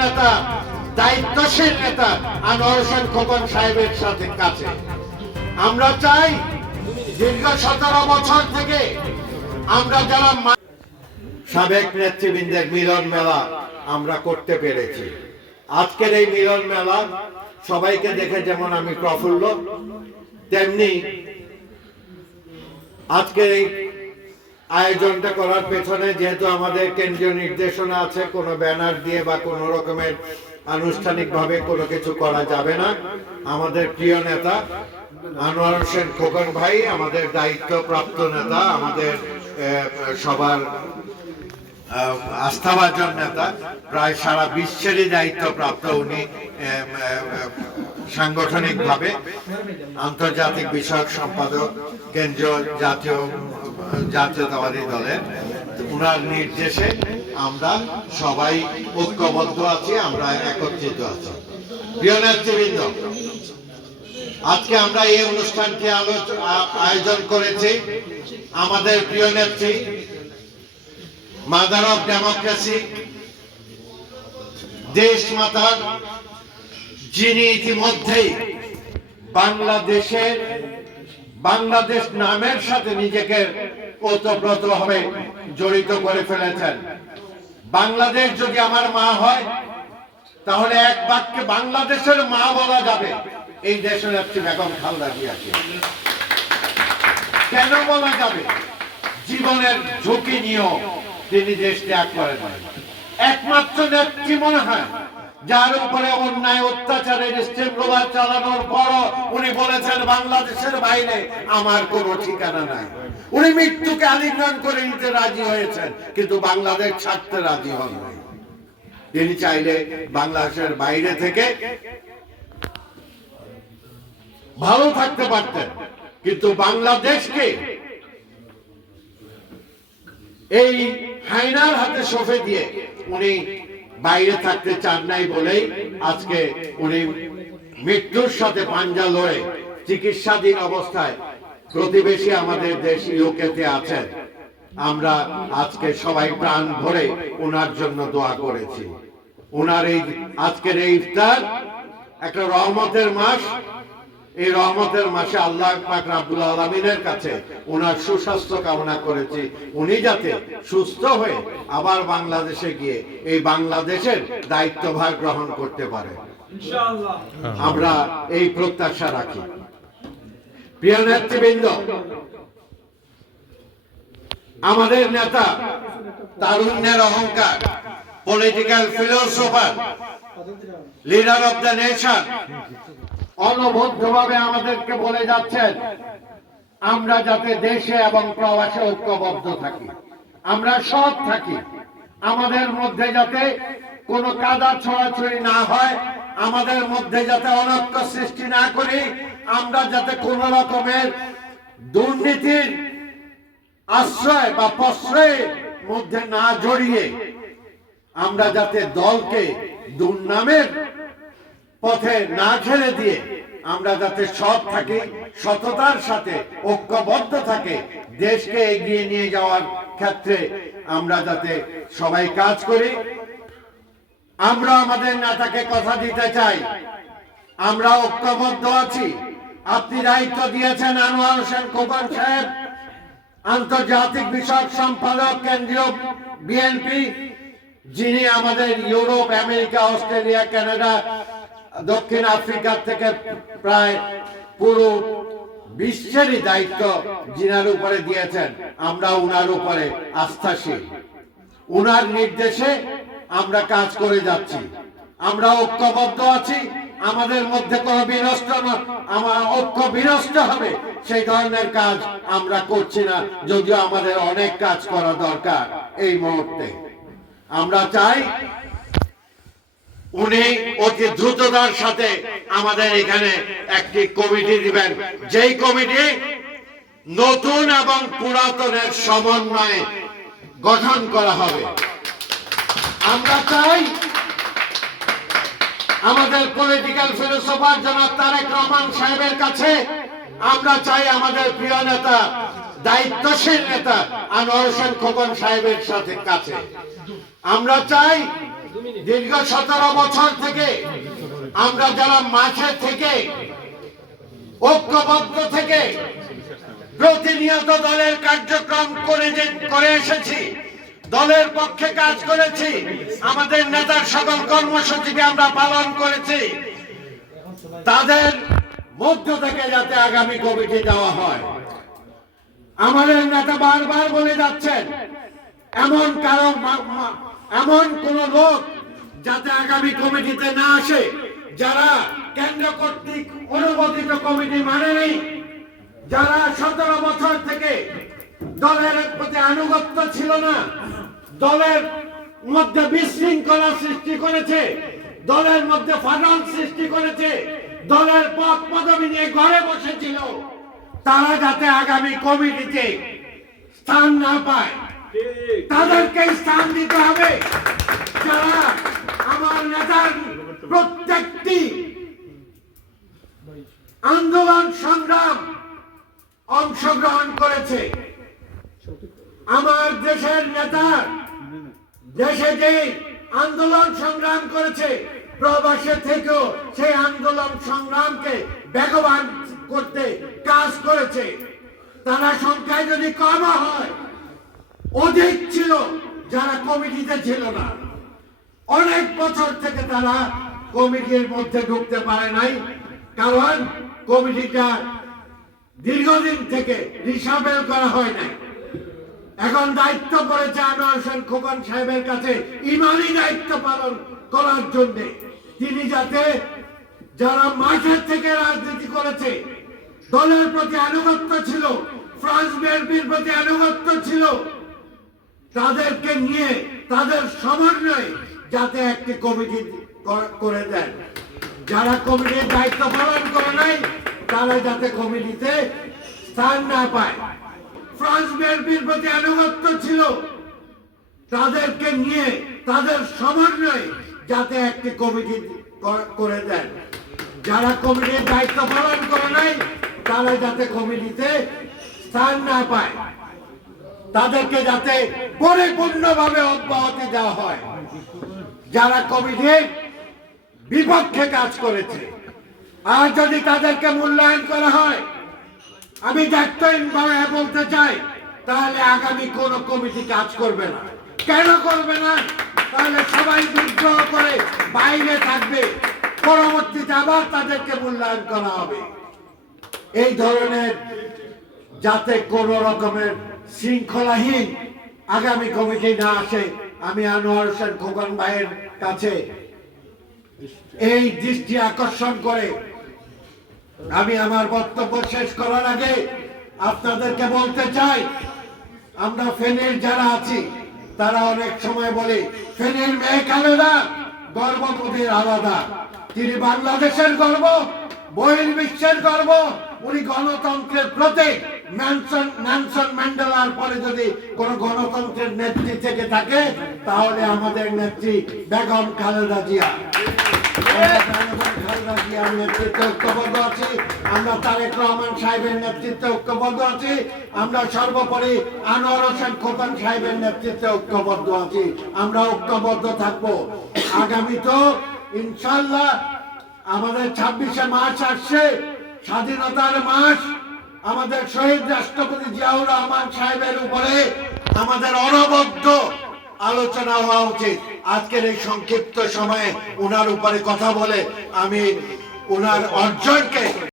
নেতা, দায়িত্বশীল নেতা আনোয়ার হোসেন খোকন সাহেবের সাথে কাছে। আমরা চাই দীর্ঘ সতেরো বছর থেকে আমরা যারা সাবেক নেতৃবৃন্দের মিলন মেলা আমরা করতে পেরেছি। আজকের এই মিলন মেলা সবাইকে দেখে যেমন আমি প্রফুল্ল, তেমনি আজকের এই আয়োজনটা করার পেছনে যেহেতু আমাদের কেন্দ্রীয় নির্দেশনা আছে, কোনো ব্যানার দিয়ে বা কোনো রকমের আনুষ্ঠানিকভাবে কোনো কিছু করা যাবে না। আমাদের প্রিয় নেতা আনোয়ার হোসেন খোকন ভাই, আমাদের দায়িত্বপ্রাপ্ত নেতা, আমাদের সবার আস্থাভাজন নেতা, প্রায় সারা বিশ্বেরই দায়িত্বপ্রাপ্ত উনি সাংগঠনিক ভাবে আন্তর্জাতিক বিষয়ক সম্পাদক কেন্দ্রীয় জাতীয়, জাতীয়তাবাদী দলের ওনার নির্দেশে আমরা সবাই ঐক্যবদ্ধ আছি, আমরা একত্রিত আছি। প্রিয় নেতৃবৃন্দ, আজকে আমরা এই অনুষ্ঠানটি আয়োজন করেছি আমাদের প্রিয় নেত্রী মাদার অফ ডেমোক্রেসি দেশ মাতার যিনি ইতিমধ্যেই বাংলাদেশের, বাংলাদেশ নামের সাথে নিজেকে ওতপ্রোত ভাবে জড়িত করে ফেলেছেন। বাংলাদেশ যদি আমার মা হয়, তাহলে এক বাক্যে বাংলাদেশের মা বলা যাবে। এই দেশের একটি বেগম খালদা জিয়াকে কেন বলা যাবে? জীবনের ঝুঁকি নিয়েও তিনি দেশ ত্যাগ করেন একমাত্র নেত্রী মনে হয় যার উপরে অন্যায় অত্যাচারের স্টেম রোলার চালানোর পর উনি বলেছেন, বাংলাদেশের বাইরে আমার কোনো ঠিকানা নাই। উনি মৃত্যুকে আলিঙ্গন করে নিতে রাজি হয়েছেন, কিন্তু বাংলাদেশ ছাড়তে রাজি হন তিনি চাইলে বাংলাদেশের বাইরে থেকে ভালো থাকতে পারতেন, কিন্তু বাংলাদেশকে এই হাইনার হাতে সফে দিয়ে উনি বাইরে থাকতে চান নাই বলেই আজকে উনি মৃত্যুর সাথে পাঞ্জা লড়ে চিকিৎসাধীন অবস্থায় প্রতিবেশী আমাদের দেশ ইউকেতে আছেন। আমরা আজকে সবাই প্রাণ ভরে ওনার জন্য দোয়া করেছি। ওনার এই আজকের এই ইফতার একটা রহমতের মাস এই রহমতের মাসে আল্লাহ পাক রাব্বুল আলামিনের কাছে ওনার সুস্বাস্থ্য কামনা করেছি। উনি যাতে সুস্থ হয়ে আবার বাংলাদেশে গিয়ে এই বাংলাদেশের দায়িত্বভার গ্রহণ করতে পারে। আমরা এই প্রত্যাশা রাখি। প্রিয় নেতৃবৃন্দ আমাদের নেতা তারুণ্যের অহংকার political philosopher leader of the nation অনবদ্ধভাবে আমাদেরকে বলে যাচ্ছেন, আমরা যাতে দেশে এবং প্রবাসে ঐক্যবদ্ধ থাকি, আমরা সৎ থাকি, আমাদের মধ্যে যাতে কোনো কাদা ছড়াছড়ি না হয়, আমাদের মধ্যে যাতে অনৈক্য সৃষ্টি না করি, আমরা যাতে কোনো রকমের দুর্নীতির আশ্রয় বা প্রশ্রয়ের মধ্যে না জড়িয়ে, আমরা যাতে দলকে দুর্নামের পথে না ছেড়ে দিয়ে আমরা যাতে সৎ থাকি, সততার সাথে, ঐক্যবদ্ধ থাকে, দেশকে এগিয়ে নিয়ে যাওয়ার ক্ষেত্রে আমরা যাতে সবাই কাজ করি। আমরা আমাদের নেতাকে কথা দিতে চাই। আমরা ঐক্যবদ্ধ আছি। আপনি দায়িত্ব দিয়েছেন আনোয়ার হোসেন খোকন সাহেব, আন্তর্জাতিক বিষয়ক সম্পাদক কেন্দ্রীয় বিএনপি, যিনি আমাদের ইউরোপ, আমেরিকা, অস্ট্রেলিয়া, কানাডা দক্ষিণ আফ্রিকা থেকে প্রায় পুরো বিশ্বেরই দায়িত্ব জিনার উপরে দিয়েছেন। আমরা উনার উপরে আস্থাশীল। উনার নির্দেশে আমরা কাজ করে যাচ্ছি। আমরা ঐক্যবদ্ধ আছি। আমাদের মধ্যে কোনো বিনষ্ট ন- আমার ঐক্য বিনষ্ট হবে। সেই ধরনের কাজ আমরা করছি না, যদিও আমাদের অনেক কাজ করা দরকার এই মুহূর্তে। আমরা চাই উনি অতি দ্রুততার সাথে আমাদের এখানে একটি কমিটি দিবেন। যেই কমিটি নতুন এবং পুরাতনের সমন্বয়ে গঠন করা হবে। আমরা চাই আমাদের পলিটিক্যাল ফিলোসফার জনাব তারেক রহমান সাহেবের কাছে, আমরা চাই আমাদের প্রিয় নেতা, দায়িত্বশীল নেতা আনোয়ার হোসেন খোকন সাহেবের সাথে কাছে। আমরা চাই দীর্ঘ সতেরো বছর থেকে আমরা যারা মাঠে থেকে, ঐক্যবদ্ধ থেকে প্রতিনিয়ত দলের কার্যক্রম করে যে, করে এসেছি, দলের পক্ষে কাজ করেছি, আমাদের নেতার সকল কর্মসূচিকে আমরা পালন করেছি, তাদের মধ্য থেকে যাতে আগামী কমিটি দেওয়া হয়। আমাদের নেতা বারবার বলে যাচ্ছেন, এমন কারও এমন কোন লোক যাতে আগামী কমিটিতে না আসে, যারা কেন্দ্র কর্তৃক অনুমোদিত কমিটি মানে নেই, যারা সতেরো বছর থেকে দলের প্রতি আনুগত্য ছিল না, দলের মধ্যে বিশৃঙ্খলা সৃষ্টি করেছে, দলের মধ্যে ফাটল সৃষ্টি করেছে, দলের পদ পদবি নিয়ে ঘরে বসেছিল, তারা যাতে আগামী কমিটিতে স্থান না পায়। তাদেরকে স্থান দিতে হবে। যারা আমার নেতার প্রত্যেকটি আন্দোলন, সংগ্রাম অংশগ্রহণ করেছে। আমার দেশের নেতা দেশে যে আন্দোলন, সংগ্রাম করেছে, প্রবাসে থেকেও সেই আন্দোলন, সংগ্রামকে বেগবান করতে কাজ করেছে। তারা সংখ্যায় যদি কম হয় অধিক ছিল, যারা কমিটিতে ছিল না। অনেক বছর থেকে তারা কমিটির মধ্যে ঢুকতে পারে নাই, কারণ কমিটিটা দীর্ঘদিন থেকে রিসাবেল করা হয় নাই। এখন দায়িত্ব করেছে আনোয়ার হোসেন খোকন সাহেবের কাছে ইমানি দায়িত্ব পালন করার জন্য। তিনি যাতে যারা মাঠের থেকে রাজনীতি করেছে, দলের প্রতি আনুগত্য ছিল, ফ্রান্স বিএনপির প্রতি আনুগত্য ছিল তাদেরকে নিয়ে তাদের সমন্বয়ে যাতে একটি কমিটি কর- দেন। যারা কমিটির দায়িত্ব পালন করে নাই, তারা যাতে কমিটিতে স্থান না পায়। ফ্রান্স বিএনপির প্রতি আনুগত্য ছিল, তাদেরকে নিয়ে তাদের সমন্বয়ে যাতে একটি কমিটি করে দেন। যারা কমিটির দায়িত্ব পালন করে নাই, তারা যাতে কমিটিতে স্থান না পায়। তাদেরকে যাতে পরিপূর্ণভাবে অব্যাহতি দেওয়া হয়। যারা কমিটির বিপক্ষে কাজ করেছে, আর যদি তাদেরকে মূল্যায়ন করা হয়, আমি দায়িত্বহীনভাবে বলতে চাই, তাহলে আগামী কোন কমিটি কাজ করবে না। কেন করবে না? তাহলে সবাই বিদ্রোহ করে বাইরে থাকবে। পরবর্তীতে আবার তাদেরকে মূল্যায়ন করা হবে। এই ধরনের যাতে কোন রকমের শৃঙ্খলাহীন আগামী কমিটি না আসে, আমি আনোয়ার হোসেন খোকন ভাইয়ের কাছে এই দৃষ্টি আকর্ষণ করে আমি আমার বক্তব্য শেষ করার আগে আপনাদেরকে বলতে চাই, আমরা ফেনীর যারা আছি, তারা অনেক সময় বলে, ফেনীর মেয়ে খালেদা গর্ববোধের আলাদা। তিনি বাংলাদেশের গর্ব, বহির্বিশ্বের গর্ব, উনি গণতন্ত্রের প্রতীক। ম্যানসন ন্যানসন ম্যান্ডেলার পরে যদি কোন গণতন্ত্রের নেত্রী থেকে থাকে, তাহলে আমাদের নেত্রী বেগম খালেদা জিয়া। আমরা সর্বোপরি আনোয়ার হোসেন সাহেবের নেতৃত্বে ঐক্যবদ্ধ আছি, আমরা ঐক্যবদ্ধ থাকব। আগামী তো ইনশাল্লাহ আমাদের ছাব্বিশে মার্চ আসছে, স্বাধীনতার মাস আমাদের শহীদ রাষ্ট্রপতি জিয়াউর রহমান সাহেবের উপরে আমাদের অনবদ্য আলোচনা হওয়া উচিত। আজকের এই সংক্ষিপ্ত সময়ে ওনার উপরে কথা বলে আমি ওনার অর্জনকে